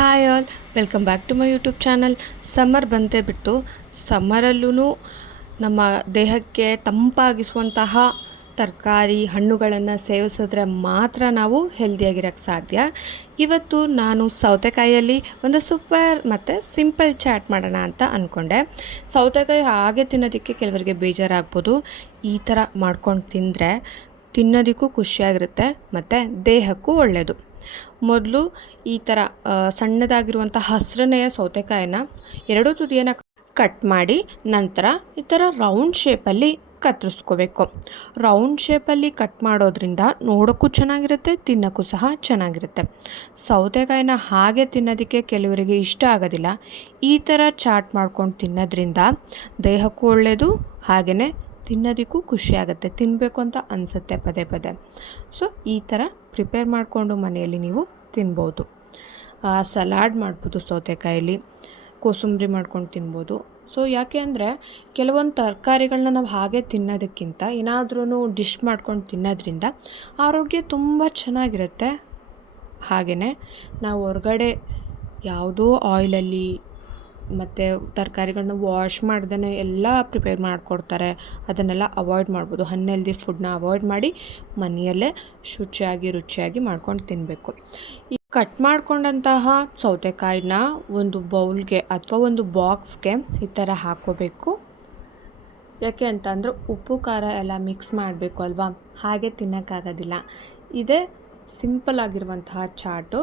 Hi all, welcome back to my YouTube channel. Summer ಬಂದೇ ಬಿಟ್ಟು ಸಮ್ಮರಲ್ಲೂ ನಮ್ಮ ದೇಹಕ್ಕೆ ತಂಪಾಗಿಸುವಂತಹ ತರಕಾರಿ ಹಣ್ಣುಗಳನ್ನು ಸೇವಿಸಿದ್ರೆ ಮಾತ್ರ ನಾವು ಹೆಲ್ದಿಯಾಗಿರೋಕ್ಕೆ ಸಾಧ್ಯ. ಇವತ್ತು ನಾನು ಸೌತೆಕಾಯಿಯಲ್ಲಿ ಒಂದು ಸೂಪರ್ ಮತ್ತು ಸಿಂಪಲ್ ಚಾಟ್ ಮಾಡೋಣ ಅಂತ ಅಂದ್ಕೊಂಡೆ ಸೌತೆಕಾಯಿ ಹಾಗೆ ತಿನ್ನೋದಕ್ಕೆ ಕೆಲವರಿಗೆ ಬೇಜಾರಾಗ್ಬೋದು. ಈ ಥರ ಮಾಡ್ಕೊಂಡು ತಿಂದರೆ ತಿನ್ನೋದಕ್ಕೂ ಖುಷಿಯಾಗಿರುತ್ತೆ, ಮತ್ತು ದೇಹಕ್ಕೂ ಒಳ್ಳೆಯದು ಮೊದಲು ಈ ಥರ ಸಣ್ಣದಾಗಿರುವಂಥ ಹಸ್ರನೆಯ ಸೌತೆಕಾಯಿನ ಎರಡೂ ತುದಿಯನ್ನು ಕಟ್ ಮಾಡಿ ನಂತರ ಈ ಥರ ರೌಂಡ್ ಶೇಪಲ್ಲಿ ಕತ್ತರಿಸ್ಕೋಬೇಕು. ರೌಂಡ್ ಶೇಪಲ್ಲಿ ಕಟ್ ಮಾಡೋದ್ರಿಂದ ನೋಡೋಕ್ಕೂ ಚೆನ್ನಾಗಿರುತ್ತೆ, ತಿನ್ನೋಕ್ಕೂ ಸಹ ಚೆನ್ನಾಗಿರುತ್ತೆ. ಸೌತೆಕಾಯಿನ ಹಾಗೆ ತಿನ್ನೋದಕ್ಕೆ ಕೆಲವರಿಗೆ ಇಷ್ಟ ಆಗೋದಿಲ್ಲ. ಈ ಥರ ಚಾಟ್ ಮಾಡ್ಕೊಂಡು ತಿನ್ನೋದ್ರಿಂದ ದೇಹಕ್ಕೂ ಒಳ್ಳೆಯದು ಹಾಗೆಯೇ ತಿನ್ನೋದಕ್ಕೂ ಖುಷಿಯಾಗುತ್ತೆ ತಿನ್ನಬೇಕು ಅಂತ ಅನಿಸುತ್ತೆ ಪದೇ ಪದೇ. ಸೊ ಈ ಥರ ಪ್ರಿಪೇರ್ ಮಾಡಿಕೊಂಡು ಮನೆಯಲ್ಲಿ ನೀವು ತಿನ್ಬೋದು. ಸಲಾಡ್ ಮಾಡ್ಬೋದು ಸೌತೆಕಾಯಲ್ಲಿ, ಕೋಸಂಬರಿ ಮಾಡ್ಕೊಂಡು ತಿನ್ಬೋದು. ಸೊ ಯಾಕೆ ಅಂದರೆ ಕೆಲವೊಂದು ತರಕಾರಿಗಳನ್ನ ನಾವು ಹಾಗೆ ತಿನ್ನೋದಕ್ಕಿಂತ ಏನಾದ್ರೂ ಡಿಶ್ ಮಾಡ್ಕೊಂಡು ತಿನ್ನೋದ್ರಿಂದ ಆರೋಗ್ಯ ತುಂಬ ಚೆನ್ನಾಗಿರುತ್ತೆ. ಹಾಗೆಯೇ ನಾವು ಹೊರಗಡೆ ಯಾವುದೋ ಆಯಿಲಲ್ಲಿ ಮತ್ತು ತರಕಾರಿಗಳನ್ನ ವಾಶ್ ಮಾಡ್ದೇ ಎಲ್ಲ ಪ್ರಿಪೇರ್ ಮಾಡಿಕೊಡ್ತಾರೆ. ಅದನ್ನೆಲ್ಲ ಅವಾಯ್ಡ್ ಮಾಡ್ಬೋದು. ಅನ್ಹೆಲ್ದಿ ಫುಡ್ನ ಅವಾಯ್ಡ್ ಮಾಡಿ ಮನೆಯಲ್ಲೇ ಶುಚಿಯಾಗಿ, ರುಚಿಯಾಗಿ ಮಾಡ್ಕೊಂಡು ತಿನ್ನಬೇಕು ಈ ಕಟ್ ಮಾಡ್ಕೊಂಡಂತಹ ಸೌತೆಕಾಯಿನ ಒಂದು ಬೌಲ್ಗೆ ಅಥವಾ ಒಂದು ಬಾಕ್ಸ್ಗೆ ಈ ಥರ ಹಾಕೋಬೇಕು ಯಾಕೆ ಅಂತಂದರೆ ಉಪ್ಪು, ಖಾರ ಎಲ್ಲ ಮಿಕ್ಸ್ ಮಾಡಬೇಕು ಅಲ್ವಾ? ಹಾಗೆ ತಿನ್ನೋಕ್ಕಾಗೋದಿಲ್ಲ. ಇದೇ ಸಿಂಪಲ್ ಆಗಿರುವಂತಹ ಚಾಟು.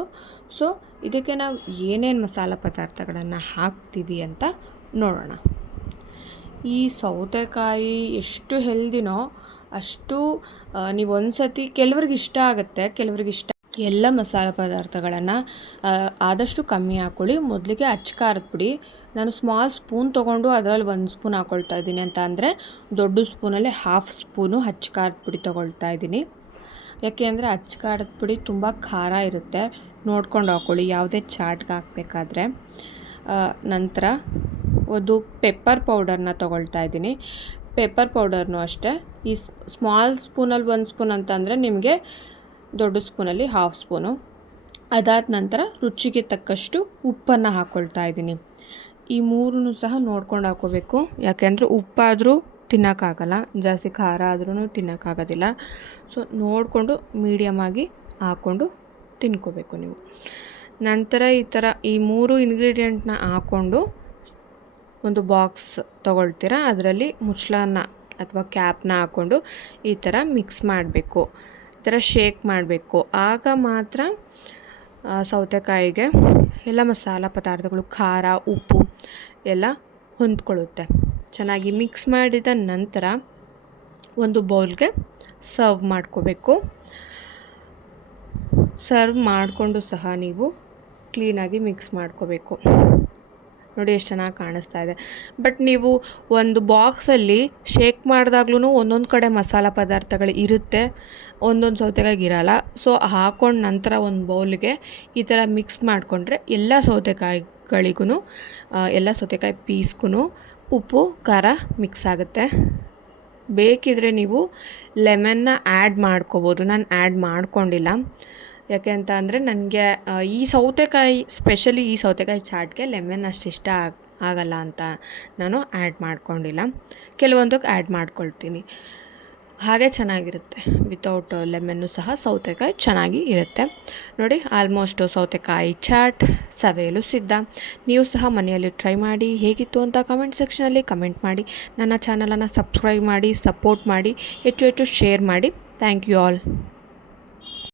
ಸೊ, ಇದಕ್ಕೆ ನಾವು ಏನೇನು ಮಸಾಲ ಪದಾರ್ಥಗಳನ್ನು ಹಾಕ್ತೀವಿ ಅಂತ ನೋಡೋಣ. ಈ ಸೌತೆಕಾಯಿ ಎಷ್ಟು ಹೆಲ್ದಿನೋ ಅಷ್ಟು ನೀವು ಒಂದು ಸತಿ ಕೆಲವ್ರಿಗೆ ಇಷ್ಟ ಆಗುತ್ತೆ, ಕೆಲವ್ರಿಗೆ ಇಷ್ಟ ಎಲ್ಲ ಮಸಾಲೆ ಪದಾರ್ಥಗಳನ್ನು ಆದಷ್ಟು ಕಮ್ಮಿ ಹಾಕ್ಕೊಳ್ಳಿ ಮೊದಲಿಗೆ ಅಚ್ಚ ಖಾರದ ಪುಡಿ. ನಾನು ಸ್ಮಾಲ್ ಸ್ಪೂನ್ ತೊಗೊಂಡು ಅದರಲ್ಲಿ ಒಂದು ಸ್ಪೂನ್ ಹಾಕ್ಕೊಳ್ತಾ ಇದ್ದೀನಿ ಅಂತ ಅಂದರೆ, ದೊಡ್ಡ ಸ್ಪೂನಲ್ಲಿ ಹಾಫ್ ಸ್ಪೂನು ಅಚ್ಚಕಾರದ ಪುಡಿ ತೊಗೊಳ್ತಾ ಇದ್ದೀನಿ. ಯಾಕೆ ಅಂದರೆ ಅಚ್ಚ ಪುಡಿ ತುಂಬ ಖಾರ ಇರುತ್ತೆ. ನೋಡ್ಕೊಂಡು ಹಾಕ್ಕೊಳ್ಳಿ ಯಾವುದೇ ಚಾಟ್ಗೆ ಹಾಕಬೇಕಾದ್ರೆ. ನಂತರ ಒಂದು ಪೆಪ್ಪರ್ ಪೌಡರ್ನ ತೊಗೊಳ್ತಾ ಇದ್ದೀನಿ. ಪೆಪ್ಪರ್ ಪೌಡರ್ನು ಅಷ್ಟೇ. ಈ ಸ್ಮಾಲ್ ಸ್ಪೂನಲ್ಲಿ ಒಂದು ಸ್ಪೂನ್ ಅಂತಂದರೆ ನಿಮಗೆ ದೊಡ್ಡ ಸ್ಪೂನಲ್ಲಿ ಹಾಫ್ ಸ್ಪೂನು. ಅದಾದ ನಂತರ ರುಚಿಗೆ ತಕ್ಕಷ್ಟು ಉಪ್ಪನ್ನು ಹಾಕ್ಕೊಳ್ತಾ ಇದ್ದೀನಿ. ಈ ಮೂರನ್ನು ಸಹ ನೋಡ್ಕೊಂಡು ಹಾಕೋಬೇಕು. ಯಾಕೆಂದರೆ ಉಪ್ಪಾದರೂ ತಿನ್ನೋಕ್ಕಾಗಲ್ಲ, ಜಾಸ್ತಿ ಖಾರ ಆದ್ರೂ ತಿನ್ನೋಕ್ಕಾಗೋದಿಲ್ಲ. ಸೊ ನೋಡಿಕೊಂಡು ಮೀಡಿಯಮಾಗಿ ಹಾಕ್ಕೊಂಡು ತಿನ್ಕೋಬೇಕು ನೀವು. ನಂತರ ಈ ಥರ ಈ ಮೂರು ಇಂಗ್ರೀಡಿಯೆಂಟ್ನ ಹಾಕ್ಕೊಂಡು ಒಂದು ಬಾಕ್ಸ್ ತೊಗೊಳ್ತೀರಾ? ಅದರಲ್ಲಿ ಮುಚ್ಚಳನ ಅಥವಾ ಕ್ಯಾಪ್ನ ಹಾಕ್ಕೊಂಡು ಈ ಥರ ಮಿಕ್ಸ್ ಮಾಡಬೇಕು. ಈ ಥರ ಶೇಕ್ ಮಾಡಬೇಕು. ಆಗ ಮಾತ್ರ ಸೌತೆಕಾಯಿಗೆ ಎಲ್ಲ ಮಸಾಲ ಪದಾರ್ಥಗಳು, ಖಾರ, ಉಪ್ಪು ಎಲ್ಲ ಹೊಂದ್ಕೊಳ್ಳುತ್ತೆ. ಚೆನ್ನಾಗಿ ಮಿಕ್ಸ್ ಮಾಡಿದ ನಂತರ ಒಂದು ಬೌಲ್ಗೆ ಸರ್ವ್ ಮಾಡ್ಕೋಬೇಕು. ಸರ್ವ್ ಮಾಡಿಕೊಂಡು ಸಹ ನೀವು ಕ್ಲೀನಾಗಿ ಮಿಕ್ಸ್ ಮಾಡ್ಕೋಬೇಕು. ನೋಡಿ ಎಷ್ಟು ಚೆನ್ನಾಗಿ ಕಾಣಿಸ್ತಾ ಇದೆ. ಬಟ್ ನೀವು ಒಂದು ಬಾಕ್ಸಲ್ಲಿ ಶೇಕ್ ಮಾಡಿದಾಗ್ಲೂ ಒಂದೊಂದು ಕಡೆ ಮಸಾಲ ಪದಾರ್ಥಗಳು ಇರುತ್ತೆ, ಒಂದೊಂದು ಸೌತೆಕಾಯಿಗೆ ಇರೋಲ್ಲ. ಸೊ, ಹಾಕೊಂಡು ನಂತರ ಒಂದು ಬೌಲ್ಗೆ ಈ ಥರ ಮಿಕ್ಸ್ ಮಾಡಿಕೊಂಡ್ರೆ ಎಲ್ಲ ಸೌತೆಕಾಯಿಗಳಿಗೂ ಎಲ್ಲ ಸೌತೆಕಾಯಿ ಪೀಸ್ಗೂ ಉಪ್ಪು, ಖಾರ ಮಿಕ್ಸ್ ಆಗುತ್ತೆ. ಬೇಕಿದ್ರೆ ನೀವು ಲೆಮನ್ನ ಆ್ಯಡ್ ಮಾಡ್ಕೋಬೋದು. ನಾನು ಆ್ಯಡ್ ಮಾಡ್ಕೊಂಡಿಲ್ಲ. ಯಾಕೆ ಅಂತ ಅಂದರೆ ನನಗೆ ಈ ಸೌತೆಕಾಯಿ ಸ್ಪೆಷಲಿ ಈ ಸೌತೆಕಾಯಿ ಚಾಟ್ಗೆ ಲೆಮನ್ ಅಷ್ಟು ಇಷ್ಟ ಆಗ್- ಆಗಲ್ಲ ಅಂತ ನಾನು ಆ್ಯಡ್ ಮಾಡ್ಕೊಂಡಿಲ್ಲ. ಕೆಲವೊಂದಕ್ಕೆ ಆ್ಯಡ್ ಮಾಡ್ಕೊಳ್ತೀನಿ. ಹಾಗೆ ಚೆನ್ನಾಗಿರುತ್ತೆ. ವಿತೌಟ್ ಲೆಮನ್ನು ಸಹ ಸೌತೆಕಾಯಿ ಚೆನ್ನಾಗಿ ಇರುತ್ತೆ. ನೋಡಿ ಆಲ್ಮೋಸ್ಟು ಸೌತೆಕಾಯಿ ಚಾಟ್ ಸವೆಯಲು ಸಿದ್ಧ. ನೀವು ಸಹ ಮನೆಯಲ್ಲಿ ಟ್ರೈ ಮಾಡಿ, ಹೇಗಿತ್ತು ಅಂತ ಕಮೆಂಟ್ ಸೆಕ್ಷನಲ್ಲಿ ಕಮೆಂಟ್ ಮಾಡಿ. ನನ್ನ ಚಾನಲನ್ನು ಸಬ್ಸ್ಕ್ರೈಬ್ ಮಾಡಿ ಸಪೋರ್ಟ್ ಮಾಡಿ, ಹೆಚ್ಚು ಹೆಚ್ಚು ಶೇರ್ ಮಾಡಿ. Thank you all